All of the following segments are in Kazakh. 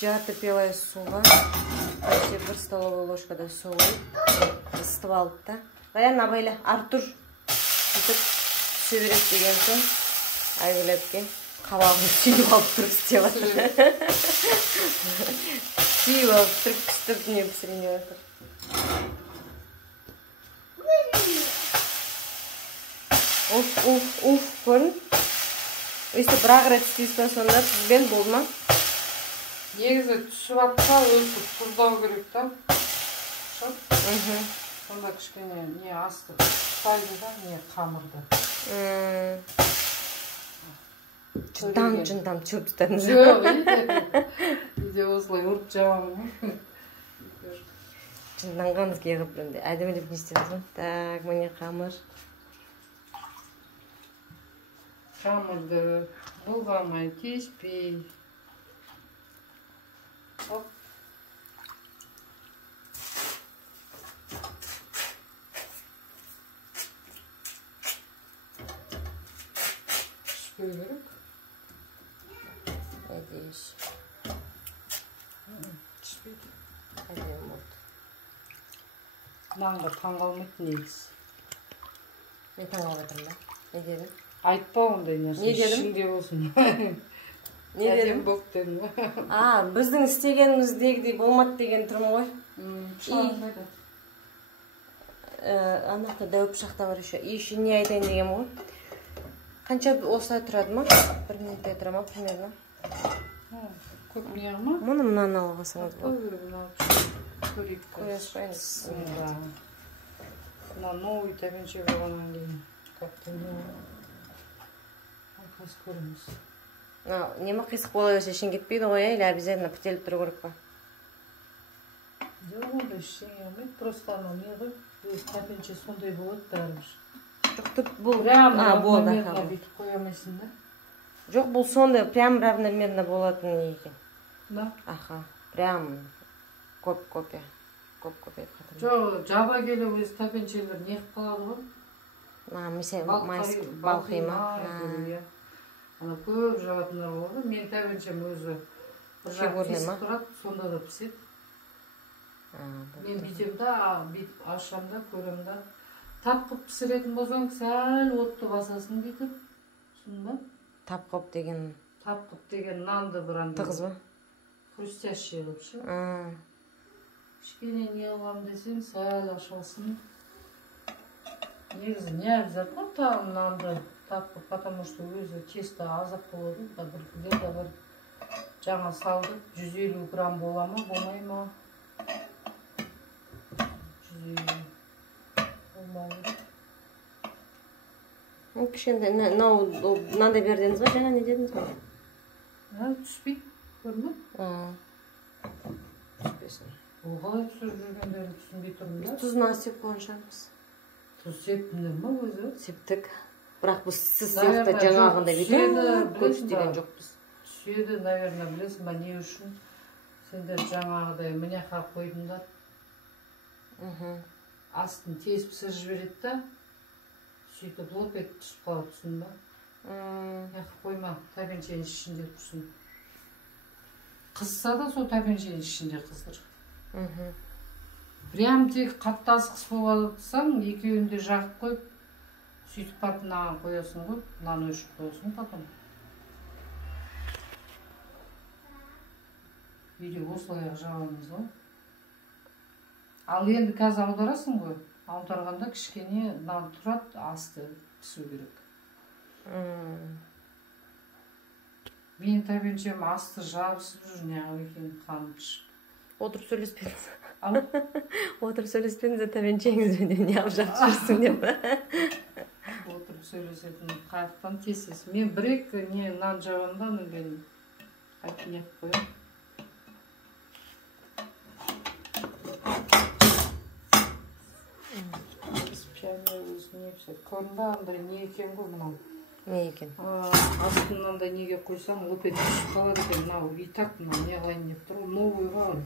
Жарты пелая суға, почти 1 столовая ложкада су ысытып алды да. Даян абайла, Артур сөйтіп түсе береді деген соң Айгүл қабағын сүйіп алып тұрып істеп жатыр. Сүйіп алып тұрып күстіріп не пісіріне жатыр. Уф, көрін. Өйстіп бір-ақ рет істейсің сонда түзбен болды ма? Негізі түсіп атса өсіп тұздау керек та. Сонда кішкене не асты ұстайды да, не қамырды. Жынтам чөп тұтадыңыз. Жоқ, үйде осылай ұрып жабамын. Жынтанғаныз кеғіп бірінде әдемелеп не істедіңіз? Так, міне қамыр. Қамырды бұлғамай, кеспей. Оп. Пішпеу керек. Әдейіш. Пішпейді. Әдейім болды. Нанға таңғалмайды негіз. Мен таңғалып жатырмын да? Не дедің? Айтпа ондай нәрсе. Не дедім? Ішінде болсын. Не дедім? Біздің істегеніміздегідей болмады деген тұрмын ғой. Шағындайды. Анақта дәу пышақта бар еще не айтайын деген ғой. Қанша осылай тұрады ма? 1 минуттай тұра ма примерно? Көп не ма? Мұны мұнан алғасыңыз болды. Көресіз қойыңыз. Мына новый тәбенше болғаннан кейін. Қапты не? Қас көреміз. Нема қисық бола берсе ішін кетпейді ғой, или обязательно пітеліп тұру керек па? Жоқ, онда ештеңе болмайды. Просто анау не ғой, тәбенше сондай болады бәрібір. Жоқ, түп бұл... Болды. Бүйтіп қойамайсың да? Жоқ, бұл сондай, прям равномерно болатын не екен. Да? Аха, прям көп-көпе. Көп-көпе қатыр. Жоқ, жаба келі өз тәбеншелер не қып қалады ғой? Балқи ма? Ана көп жабатындар болды. Мен тәбеншем өзі бір жақ тесіп тұрады, сонда да піседі. Мен бүйтем да, бүйтіп ашам да, көрем да. Тап қып пісіретін болсаң, сәл отты басасын бүйтіп. Түсін ба? Тап қып деген... Тап қып деген нанды бір андай. Тығыз ба? Хрустящий қып ше. Кішкене не қылам десең, сәл ашасын. Негізі не обязательно там нанды тапқып, потому что өзі тесто азап болады, да біркілер де бір жаңа салды. 150 грамм бола ма, болмай ма? 150 болмау керек. Кішкентай, мынандай бердіңіз ба, жаңа не дедіңіз ба? Түспейді, көрді ме? Түспесін. Ол қалай түсіріп жүргендерін түсінбей тұрмын да? Тұзына сеп қойған шығармыз. Тұз септіңдер ма өзі? Септік. Бірақ біз сіз сияқты жаңағында бүйтіп істеген жоқпыз. Түседі, наверное, білесің ба, не үшін? Сендер жаңағыдай міне қап қойдыңдар. Астын тез пісіріп жібереді да, сөйтіп лоп етіп түсіп қалып түсін ба? Яқып қойма, тәбеншенің ішінде тұрсын. Қызса да сол тәбеншенің ішінде қыздыр. Прям тек қатты асықыс болғансаң, екеуінде жағып қойып, сөйтіп барып мынаған қоясың ғой, мынаны өшіп қоясың потом. Үйде осылай жағамыз ғой. Ал енді қазір аударасың ғой. Аударғанда кішкене нан тұрады, асты пісу керек. Мен тәбеншем асты жабысып жүр, неғып екен қаны пішіп. Отырып сөйлеспеңіз. Отырып сөйлеспеңіз, тәбеншеңіз неғып жабысып жүрсің деп. Отырып сөйлесетін қаяқтан тесесіз. Мен бір-ек не нан жабамда, мен қайтып неғып қоям. Көрінбе андай не екен ғой мынау? Не екен? Астынандай неге қойсаң, лопет түсіп қалады екен. Мынау и так мынау не қылайын деп тұр. Новыйға ғой.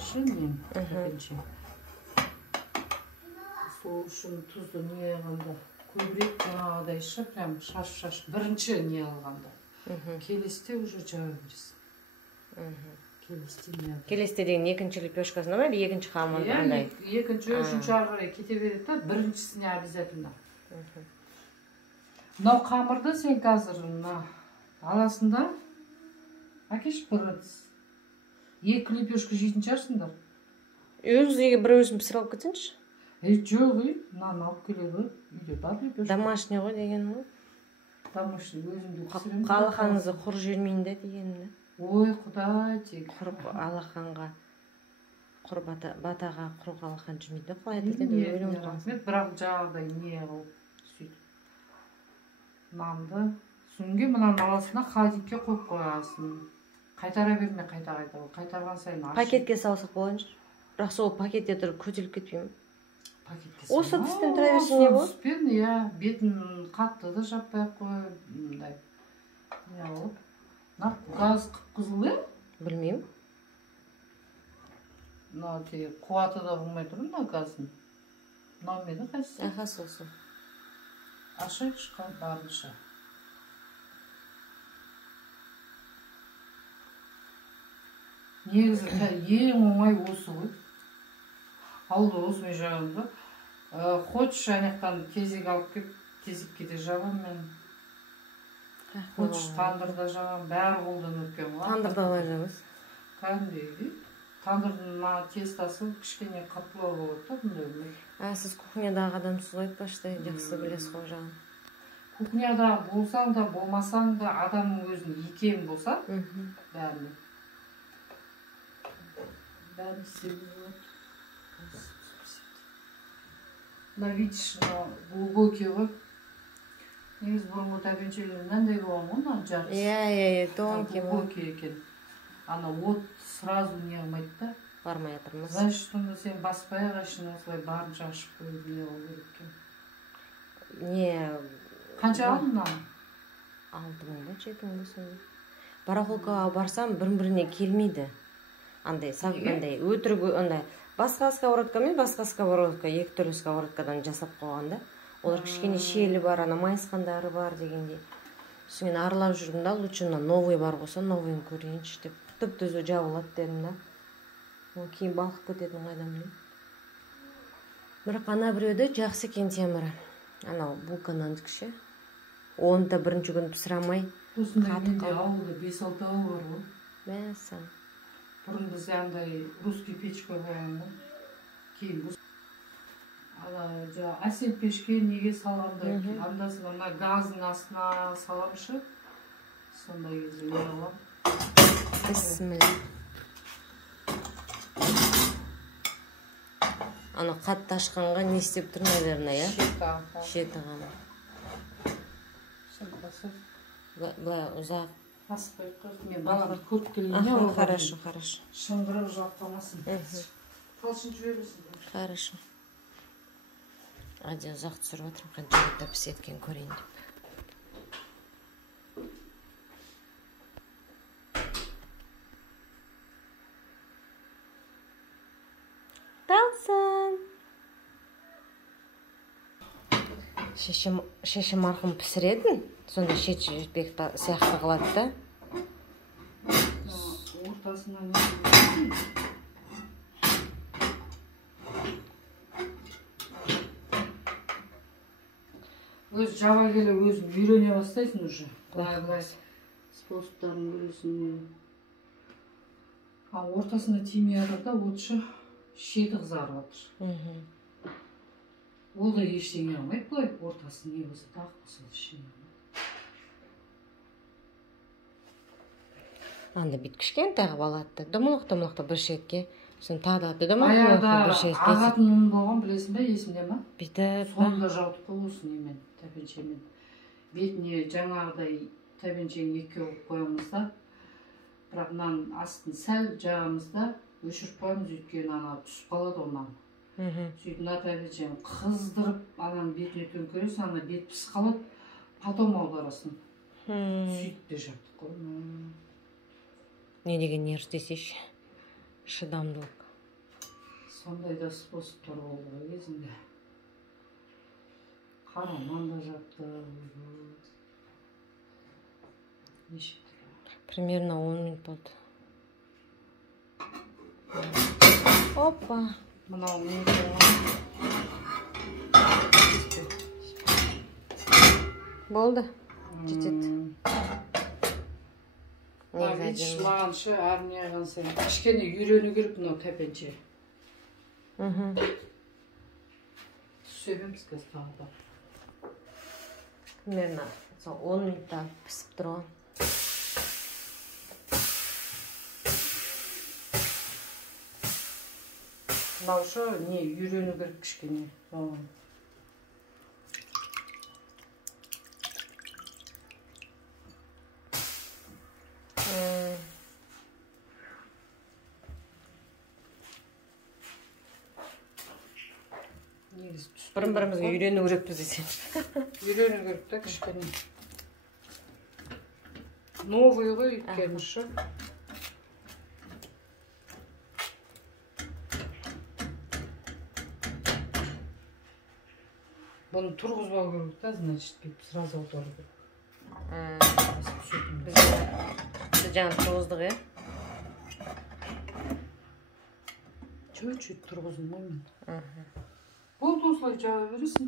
Шын мен тәбенше. Сол үшін тұзды не қылғанда көбірек жаңағыдайша прям шаш бірінші не алғанда. Келесте уже жаба бересің. Келесте деген екінші лепешкасына ма, екінші қамыр андай? Екінші, үшінші ары қарай кете береді да, біріншісіне обязательно. Мынау қамырды сен қазір аласың да, әкеш бір ыдыс. 2 лепешка жейтін шығарсыңдар. Өзіңізге бір өзім пісіріп алып кетсеңші? Жоқ, нан алып келеді. Үйде бар лепешка. Домашний ғой деген ғой. Домашний өзімде пісіремін. Алақаныңызды құр жібермейін де дегенімді. Ой, құдай тек. Құр алақанға, құр батаға құр алақан жүрмейді. Қалай айтады? Бірақ жаңағыдай не қылып сөйтіп. Нанды сүнге мынаны аласың да холодильникке қойып қоясың. Қайтара берме, қайтарған сайын ашып. Пакетке салсақ болайыншы. Бірақ сол пакетте тұрып көтеріліп кетпей ме? Осы түстен тұра берсін не болады? Түспен, бетін қатты да жаппай қой, мындай. Не болып? Газ қып-қызыл, Білмеймін. Қуаты да болмай тұр мына газын. Мынау мені қайсысы? Аха, сосын. Ашайық шыққан барынша. Негізі ең оңай осы ғой. Ауылда осымен жағымды. Хочешь анаяқтан кезек алып кеп, кезекке де жабам мен. Хочешь тандырда жабам, бәрі қолдан өткен ғой. Тандырда қалай жабасыз? Кәдімгідей. Тандырдың тестасы кішкене қатылау болады да, бұндай. Сіз кухнядағы адамсыз ғой, почти жақсы білесіз ғой жағын. Кухняда болсаң да, болмасаң да, адамның өзінің екем болса, бәріне. Бәрін істеуге болады. Мына видишь, глубокий ғой. Негіз бұрынғы тәбеншелер мынандай болған ғой, мына жарыс. Тонкий. Глубокий екен. Ана от сразу не қылмайды да. Бармай жатырмыз. Значит, онда сен баспай ағашын осылай барынша ашып қойып не қылу керек екен. Қанша алдың мынаны? 6 мың ба, 7 мың ба сонда. Барахолкаға барсам бірін-біріне келмейді. Андай өтірік, андай басқа сковородка мен басқа сковородка, екі түрлі сковородкадан жасап қойғанда, олар кішкене шелі бар, ана майысқандары бар дегенде. Сосын аралап жүрдім да, лучше новый бар болса, новыйын көрейінші деп, түп-түзу жабылады дедім да. Кейін балқып кететін қайдан білейін. Бірақ ана біреуді жақсы екен темірі. Анау булканнан кіші. Оны да бірінші күн пісіре алмай. Осында менде ауылда 5-6 ауыл бар ғой. Мәссаған. Бұрын бізде андай русский печка қойған ғой. Кейін бұл әсел пешке неге салғанда, андасында мына газдың астына саламшы. Сондай кезде не алам. Бісміллә. Ана қатты ашқанға не істеп тұр, наверное, шеті ғана. Былай ұзақ. Асып қойып, мен баламды көріп келейін. Хорошо. Шыңғырып жақтамасын. Қалшын жібересің. Хорошо. Радио ұзақ түсіріп отырмын, қанша рет пісеткен көрейін деп. Талсын! Шешем марқым пісіретін, сонда шет жетпек сияқты қылады да. Ортасына не көресің? Өз жаба келе өзің үйрене бастайсың уже. Былай способтарын көресің. Ортасына тимей жатыр да, отшы шеті қызарып жатыр. Ол да ештеңе алмайды, былай ортасы не болса тақ болса ештеңе алмайды. Анда бит кішкентай қылып алады. Домалақ бір шетке. Сосын тағдады домалақ бір шетке. Аяғда ағатын ұн болған білесің бе, есімде ма? Бүйтіп. Сонда жауып қойылсын немен, тәбеншемен. Бетіне жаңағыдай тәбеншені екі қылып қоямыз да. Бірақ мынаның астын сәл жағамыз да, өшіріп қоямыз, өйткені ана түсіп қалады онан. Сөйтіп мына тәбеншені қыздырып, ананың бетіне төңкересің, ана бет пісіп қалады, потом аударасын. Сөйтіп те жаптық қой. Не деген нерв десейші? Шыдамдылық. Сондай да способтар болды кезінде. Хараман да жатты. Неше? Примерно 10 минут болды. Опа. Мынау не Болды. Жетеді. Видишь, маған шы армияға сен кішкене үйрену керек мынау тәпенше. Түсемеміз қазір тағы да. Примерно 10 минутта пісіп тұрған. Мынау шы не үйрену керек кішкене. Бірін-бірімізге үйрену керекпіз десең. Үйрену керек та кішкене. Новый ғой өйткені шы. Бұны тұрғызбау керек та, значит, кетіп сразу аудару керек. Біз жаңа тұрғыздық, е? Чуть-чуть тұрғызылмаймен. Болды осылай жаба бересің.